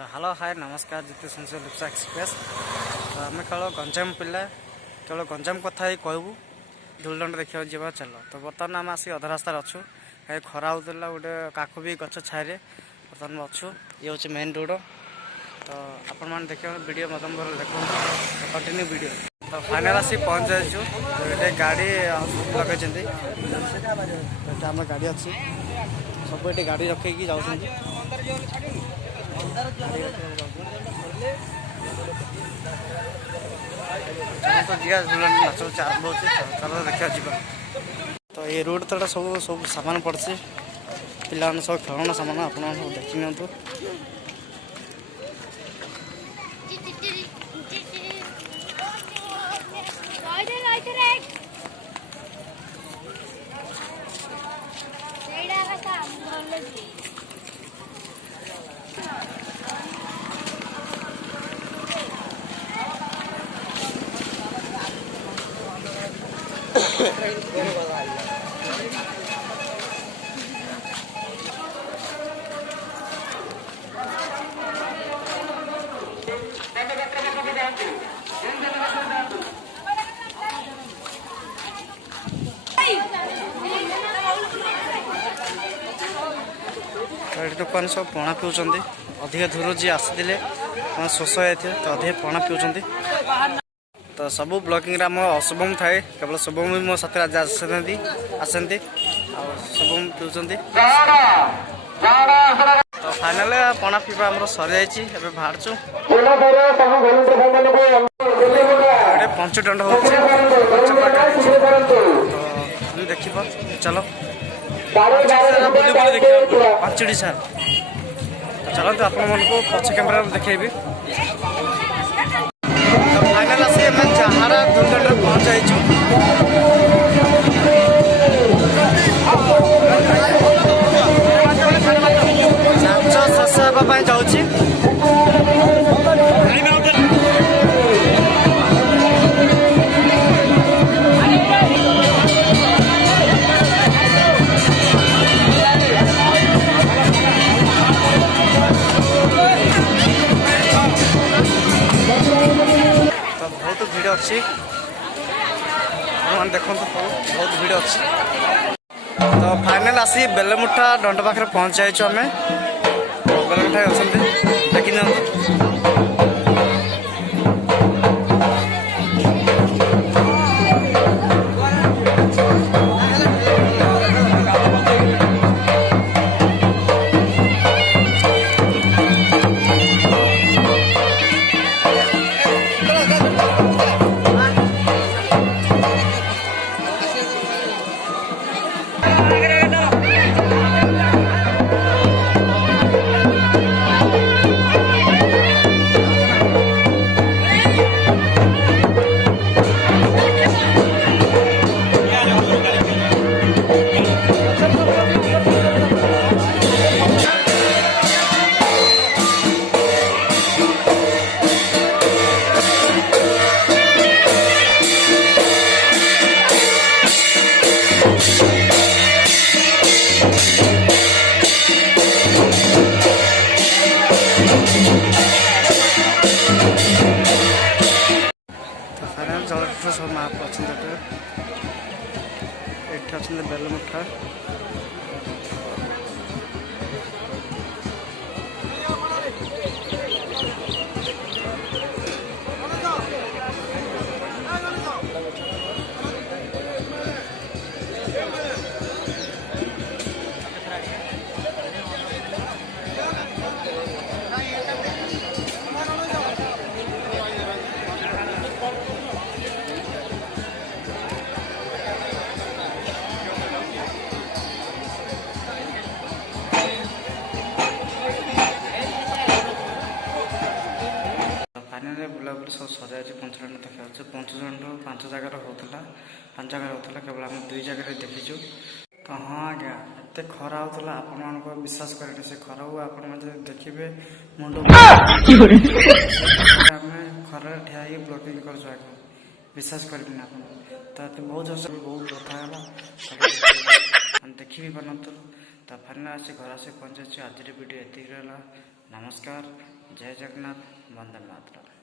तो hello hi नमस्कार जिते सुनसे लिप्सा एक्सप्रेस तो आम केवल गंजाम पिला केवल गंजाम कथा ही कहबू धूलदंड देखा जा चल तो बर्तमान आम आसिक अध रास्तार अच्छु कहीं खरा होता गोटे काकु भी गच छाए बर्तमान अच्छु ये हूँ मेन रोड तो आपण मैंने देखिए वीडियो मदम देखो कंटिन्यू वीडियो तो फाइनाल आसी पहुँच जाइए ये गाड़ी लगे आम गाड़ी अच्छी सब ये गाड़ी रखी जाऊँ तो जी नाच आरंभ हो चलो देखा जा तो ये रोड तटा सब सब सामान पड़े पिला सब खेलना सामान आप देखी नि दुकान सब पणा पिउछंती अधिक दूर जी आसी शोष होते तो अधिक पणा पिउछंती तो सब ब्लॉगिंग आम अशुभम थाए केवल शुभम भी मो साथ आज आसती शुभम पिउछंती तो फाइनाल पणा पीवा आम सरी जाइए बाहर पंचदंड हो देख चलो पांचटी सार चलते आप पछ कैमेरा देखेबी तो फाइनाल आसी जहारा धूलदंड पहुँच जाइए नाच शेष होगापी जाऊँगी भिड़ अच्छी देखो बहुत भिड़ अच्छी तो फाइनाल आसी बेलमुठा दंड पाखे पहुँच जाइए आम बेलमुठा अच्छा देखी ना सब माप अच्छे बेलमुठा बुलाबुली सब सजाई पंचदंड देखा पंचदंड 5 जगार होता 5 जगार होता केवल आम 2 जगह देखीचु तो हाँ आज्ञा एत खरा होता आपण विश्वास करें से खरा को आप देखिए मुंड आम खरा ठिया ब्लॉगिंग कर विश्वास करें आप तो बहुत बहुत कथा देखी भी पार तो फाइनाल आसी घर आसी पहुँचे आज वीडियो ये रहा नमस्कार। जय जगन्नाथ। वंदे मातरम।